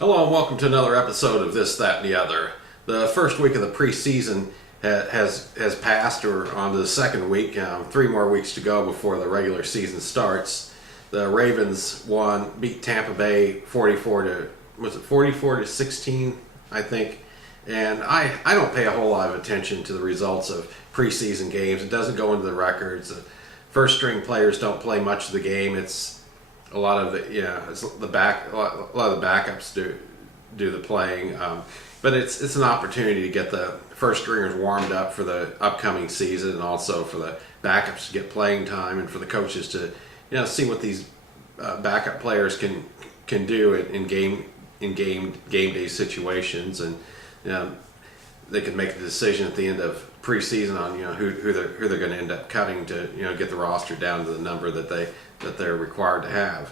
Hello and welcome to another episode of This, That, and the Other. The first week of the preseason has passed, or on to the second week. 3 more weeks to go before the regular season starts. The Ravens beat Tampa Bay 44 to 16, I think. And I don't pay a whole lot of attention to the results of preseason games. It doesn't go into the records. The first string players don't play much of the game. It's a lot of a lot of the backups do the playing, but it's an opportunity to get the first stringers warmed up for the upcoming season, and also for the backups to get playing time, and for the coaches to see what these backup players can do in game day situations, and they can make a decision at the end of preseason on who they're going to end up cutting to get the roster down to the number that they're required to have.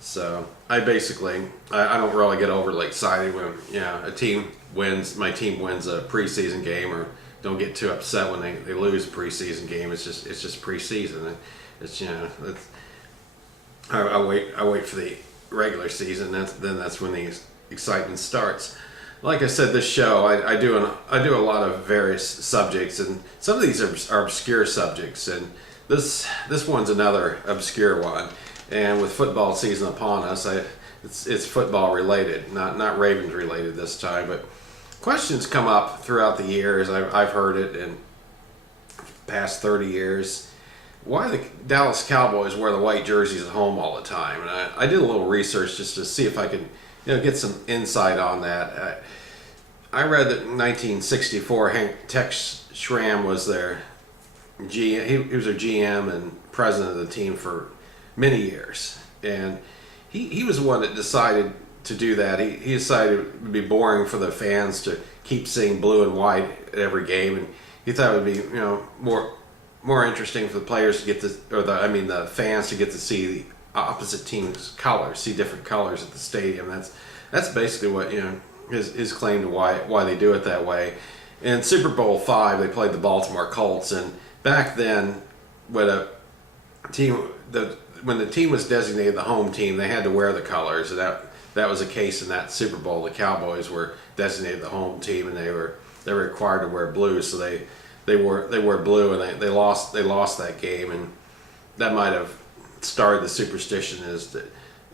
So I don't really get overly excited when my team wins a preseason game, or don't get too upset when they lose a preseason game. It's just preseason. I wait for the regular season. That's when the excitement starts. Like I said, this show I do a lot of various subjects, and some of these are obscure subjects, and this one's another obscure one. And with football season upon us, it's football related, not Ravens related this time. But questions come up throughout the years. I've heard it in the past 30 years. Why the Dallas Cowboys wear the white jerseys at home all the time? And I did a little research just to see if I could get some insight on that. I read that in 1964, Tex Schramm was their GM. He was their GM and president of the team for many years, and he was the one that decided to do that. He decided it would be boring for the fans to keep seeing blue and white at every game, and he thought it would be more interesting for the players to get the fans to get to see the opposite team's colors, see different colors at the stadium. That's basically what his claim to why they do it that way. In Super Bowl V, they played the Baltimore Colts, and back then, when the team was designated the home team, they had to wear the colors. And that was the case in that Super Bowl. The Cowboys were designated the home team, and they were required to wear blue. So they wore blue, and they lost that game, and that might have started the superstition is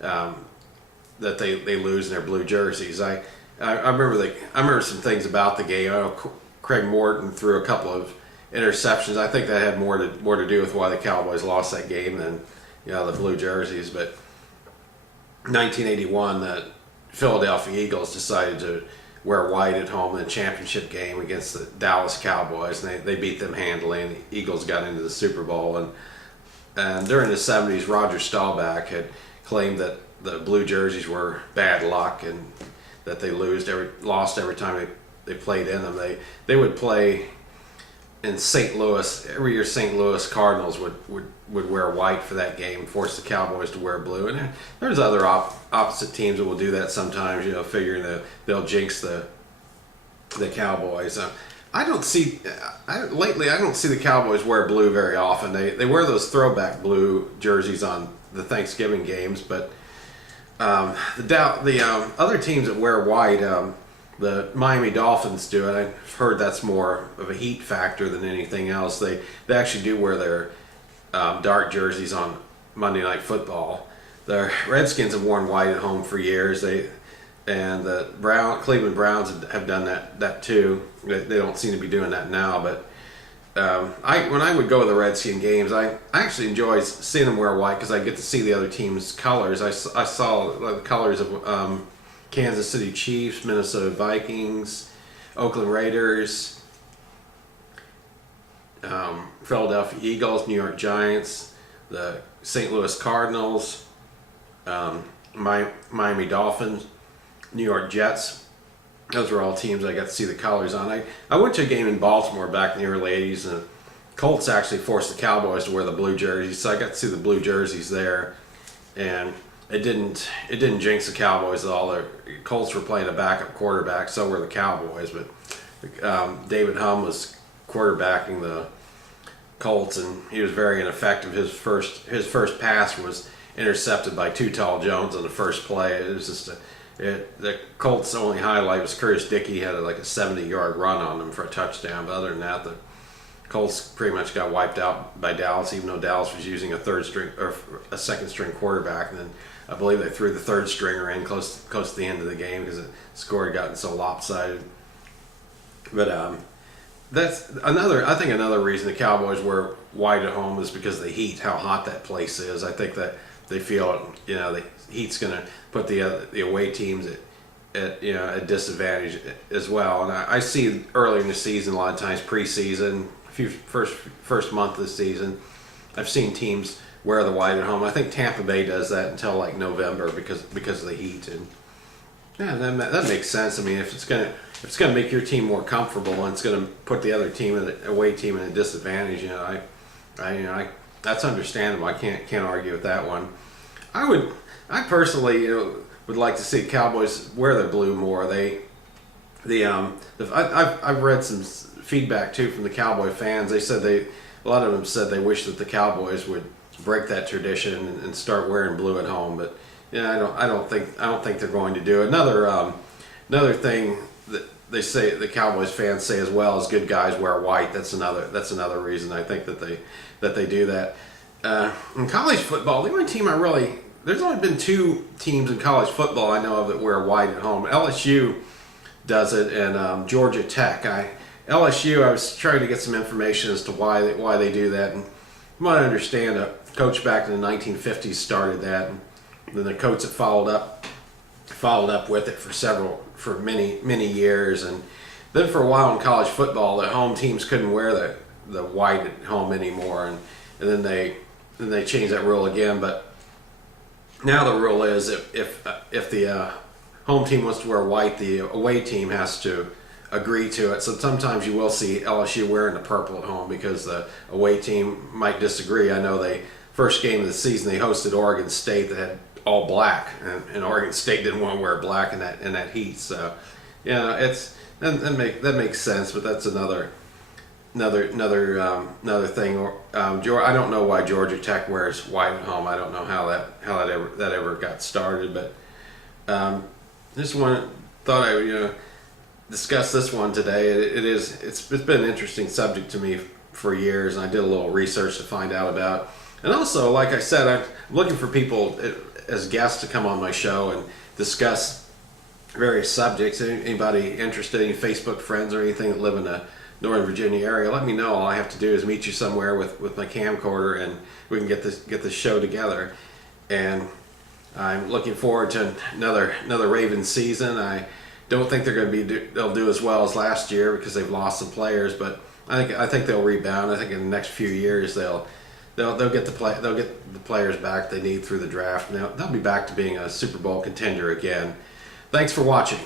that they lose in their blue jerseys. I remember some things about the game. I know Craig Morton threw a couple of interceptions. I think that had more to do with why the Cowboys lost that game than the blue jerseys. But 1981, the Philadelphia Eagles decided to wear white at home in a championship game against the Dallas Cowboys, and they beat them handily, and the Eagles got into the Super Bowl. And during the 70s, Roger Staubach had claimed that the blue jerseys were bad luck, and that they lost every time they played in them. They would play in St. Louis every year. St. Louis Cardinals would wear white for that game, force the Cowboys to wear blue. And there's other opposite teams that will do that sometimes, figuring that they'll jinx the Cowboys. I don't see the Cowboys wear blue very often. They wear those throwback blue jerseys on the Thanksgiving games, but the other teams that wear white, the Miami Dolphins do it. I've heard that's more of a heat factor than anything else. They actually do wear their dark jerseys on Monday Night Football. The Redskins have worn white at home for years. And the Cleveland Browns have done that too. They don't seem to be doing that now, but when I would go to the Redskin games, I actually enjoy seeing them wear white because I get to see the other team's colors. I saw the colors of Kansas City Chiefs, Minnesota Vikings, Oakland Raiders, Philadelphia Eagles, New York Giants, the St. Louis Cardinals, Miami Dolphins, New York Jets. Those were all teams I got to see the colors on. I went to a game in Baltimore back in the early 80s, and the Colts actually forced the Cowboys to wear the blue jerseys, so I got to see the blue jerseys there. And it didn't jinx the Cowboys at all. The Colts were playing a backup quarterback, so were the Cowboys. But David Humm was quarterbacking the Colts, and he was very ineffective. His first pass was intercepted by Too Tall Jones on the first play. It was just The Colts' only highlight was Curtis Dickey had like a 70-yard run on them for a touchdown. But other than that, the Colts pretty much got wiped out by Dallas, even though Dallas was using a third string or a second string quarterback. And then I believe they threw the third stringer in close to the end of the game because the score had gotten so lopsided. But that's another. I think another reason the Cowboys were wide at home is because of the heat, how hot that place is. I think that they feel the heat's going to put the away teams at a disadvantage as well. And I see early in the season a lot of times preseason, first month of the season, I've seen teams wear the white at home. I think Tampa Bay does that until like November because of the heat. And yeah, that makes sense. I mean, if it's gonna make your team more comfortable and it's gonna put the other team, the away team, in a disadvantage, I that's understandable. I can't argue with that one. I personally would like to see Cowboys wear the blue more. I've read some feedback too from the Cowboy fans. They said a lot of them said they wish that the Cowboys would break that tradition and start wearing blue at home. But I don't think they're going to do it. Another thing that they say the Cowboys fans say as well is good guys wear white. That's another reason I think that they do that. In college football, the only team there's only been two teams in college football I know of that wear white at home. LSU does it, and Georgia Tech. LSU, I was trying to get some information as to why they do that. And from what I understand, a coach back in the 1950s started that, and then the coach that followed up with it for many years, and then for a while in college football, the home teams couldn't wear the white at home anymore, and then they changed that rule again. But now the rule is if the home team wants to wear white, the away team has to agree to it. So sometimes you will see LSU wearing the purple at home because the away team might disagree. I know first game of the season they hosted Oregon State that had all black, and Oregon State didn't want to wear black in that heat. So that makes sense. But that's another thing. I don't know why Georgia Tech wears white at home. I don't know how that ever got started. But just thought I would discuss this one today. It's been an interesting subject to me for years, and I did a little research to find out about. And also, like I said, I'm looking for people as guests to come on my show and discuss various subjects. Anybody interested, any Facebook friends or anything that live in the Northern Virginia area, let me know. All I have to do is meet you somewhere with my camcorder, and we can get this show together. And I'm looking forward to another Ravens season. I don't think they'll do as well as last year because they've lost some players, but I think they'll rebound. I think in the next few years they'll get the players back they need through the draft. Now they'll be back to being a Super Bowl contender again. Thanks for watching.